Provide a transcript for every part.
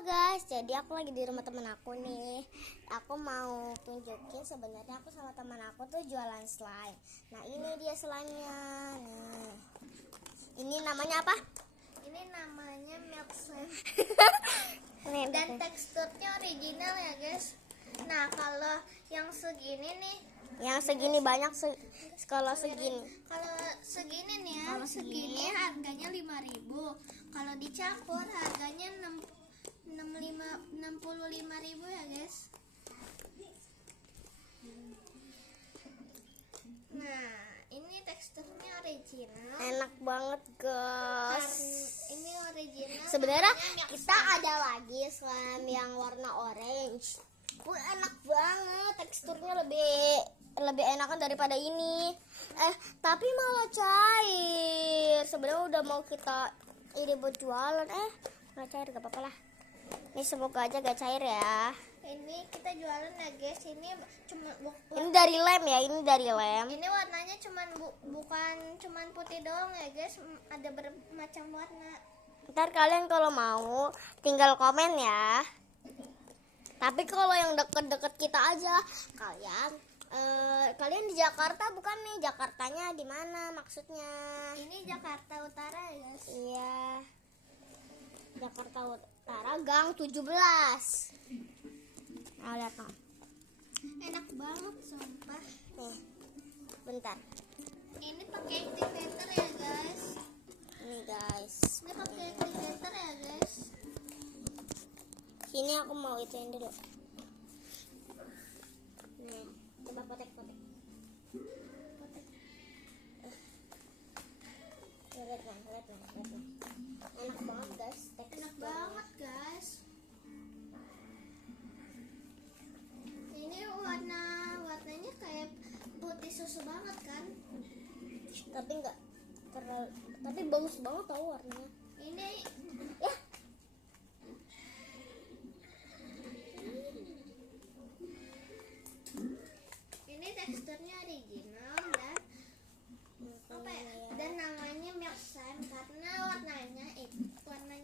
guys, jadi aku lagi di rumah temen aku nih. Aku mau tunjukin sebenarnya aku sama teman aku tuh jualan slime. Nah ini dia slime-nya nih. Ini namanya apa? Ini namanya milk slime. Nih, Dan teksturnya original ya guys. Nah kalau yang segini nih, yang segini banyak kalau segini. kalau segini nih ya, Kalau segini segini. harganya 5.000. Kalau dicampur harganya 65.000 ya guys. Nah ini teksturnya original. Enak banget guys. Ini original. Sebenarnya namanya milk kita slime. ada lagi slime yang warna orange. Enak banget, teksturnya lebih enakan daripada ini. Tapi malah cair. Sebenarnya udah mau kita ini buat jualan, malah cair, gak apa-apa lah. Ini semoga aja gak cair ya. Ini kita jualan ya guys. Ini cuma Ini dari lem ya, ini dari lem. ini warnanya bukan cuman putih doang ya guys. Ada bermacam warna. Ntar kalian kalau mau tinggal komen ya. Tapi kalau yang deket-deket kita aja, kalian di Jakarta bukan nih? Jakartanya di mana maksudnya? Ini Jakarta Utara ya guys. Iya. Jakarta Utara Gang 17. Nah, lihat nih. Enak banget sumpah. Nih. Bentar. Ini pakai activator ya guys. Ini guys. Ini pakai activator ya guys. Sini aku mau ituin dulu. Nih, coba potek-potek. Lihat nih. Enak banget guys. Enak banget guys. Ini warnanya kayak putih susu banget kan. Tapi enggak terlalu, tapi bagus banget tau warnanya. Ini Ya, ini teksturnya original dan apa ya? Dan namanya milk slime karena warnanya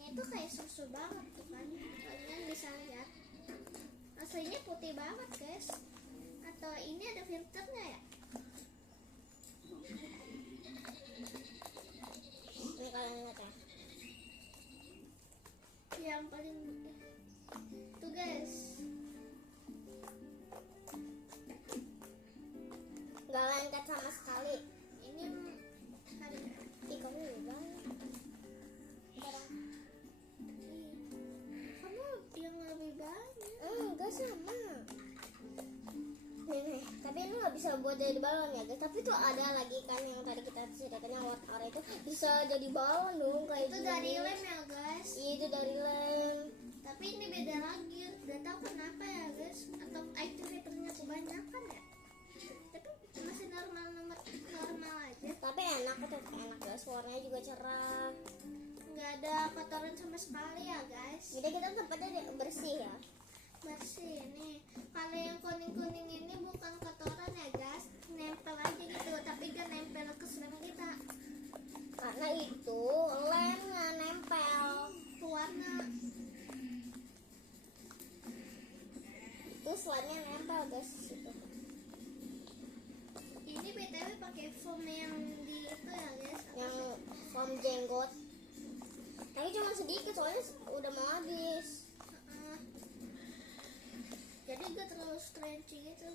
itu kayak susu banget tuh kan. Kalian bisa lihat. Aslinya putih banget guys. Atau ini ada filternya ya? ini kalian lihat ya. Yang paling tuh guys. Nggak lengket sama sekali. Ini hari Ih, kamu lebih banyak. kamu yang lebih banyak. Enggak sama. Nih, tapi ini nggak bisa buat jadi balon ya guys. Tapi tuh ada lagi kan yang tadi kita ceritakan yang warna oranye itu bisa jadi balon dong kayak Itu gini. dari lem ya guys. Iya, itu dari lem. Tapi ini beda lagi. Gak tahu kenapa ya guys. Atau activatornya kebanyakan ya. Tapi masih normal aja. Tapi enak, tetap enak guys. Warnanya juga cerah. Nggak ada kotoran sama sekali ya guys. Jadi kita tempatnya bersih ya. Bersih nih. Kalau yang kuning ini bukan kotoran ya guys. Nempel aja gitu. Tapi gak nempel ke slime kita. Karena itu lemnya nempel. Ke warna. Itu slime-nya nempel guys itu. Ini BTW pakai foam yang di itu ya guys. Yang foam jenggot. Tapi cuma sedikit soalnya udah mau habis. Jadi gak terlalu stretchy gitu.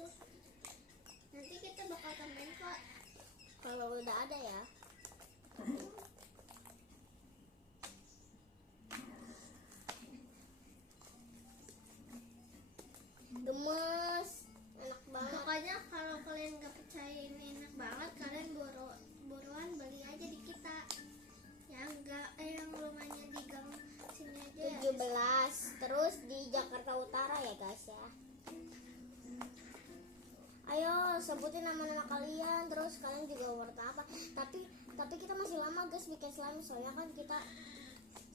Nanti kita bakal tambahin kok. Kalau udah ada ya. Gemes, enak banget. Pokoknya kalau kalian gak percaya ini enak banget, kalian buruan beli aja di kita. Yang rumahnya di gang sini aja ya. 17. Terus di Jakarta Utara ya guys ya. Ayo sebutin nama-nama kalian. Terus kalian juga warna apa. Tapi kita masih lama guys bikin slime. Soalnya kan kita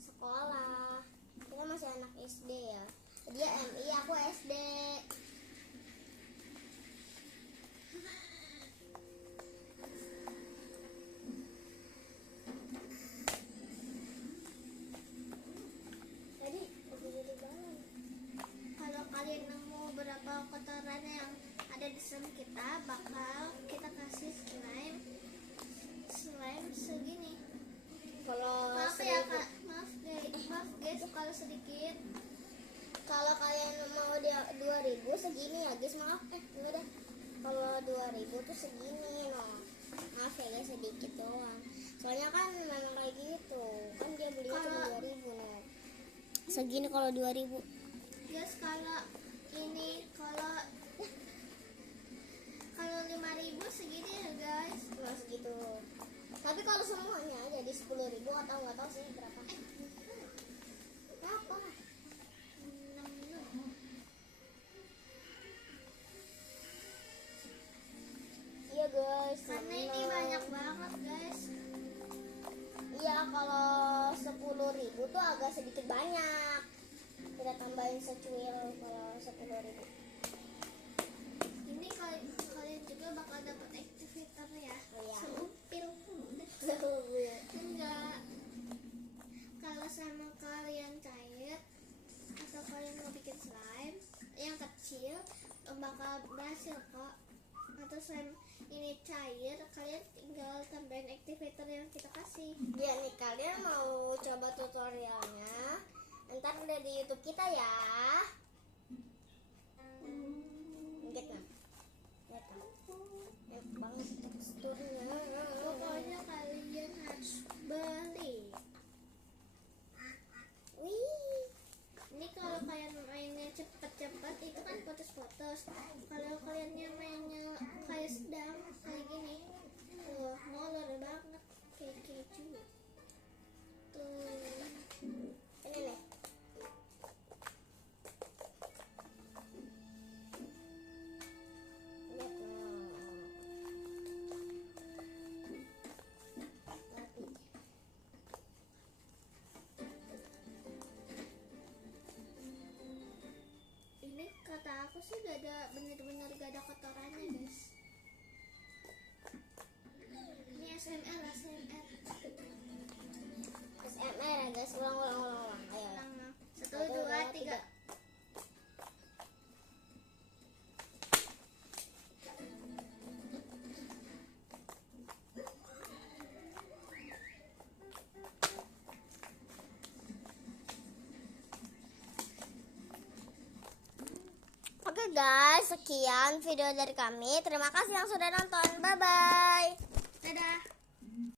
sekolah. Kita masih anak SD ya. Dia MI, aku SD. Jadi sedikit. Kalau kalian mau dia 2000 segini ya guys, maaf udah. Kalau 2000 tuh segini loh. Maaf ya guys, sedikit doang. Soalnya kan memang kayak gitu. Kan dia belinya cuma 2000 loh. Segini kalau 2000. Guys, kalau ini kalau 5.000 segini ya guys. Cuma segitu. Tapi kalau semuanya jadi 10.000 atau nggak tahu sih berapa. Berapa? 6. Iya guys. Karena ini banyak banget guys. Iya, kalau 10.000 tuh agak sedikit banyak. Kita tambahin secuil kalau 10.000. Ini kalian juga bakal dapat activator ya. Oh, iya. Seupil. Enggak. Kalau sama kalian cair atau kalian mau bikin slime yang kecil bakal berhasil kok. Atau slime ini cair, kalian tinggal tambahin activator yang kita kasih. Ya nih, kalian mau coba tutorialnya, ntar udah di YouTube kita ya. Lihat nah, lihat nah, enak banget teksturnya. Pokoknya kalian harus beli. Wih, Ini kalau kalian mainnya cepet-cepet itu kan putus-putus. Kalau kalian yang mainnya kayak sedang kayak gini, tuh molor banget kayak keju. Tuh. ini nih. Lihat nah. Tapi Ini kata aku sih gak ada, bener-bener gak ada kotorannya guys. Ini SMR. SMR ya guys, ulang. Ayo. Ulang. 1, 2, 3. Oke guys, sekian video dari kami. Terima kasih yang sudah nonton. Bye bye. Dadah.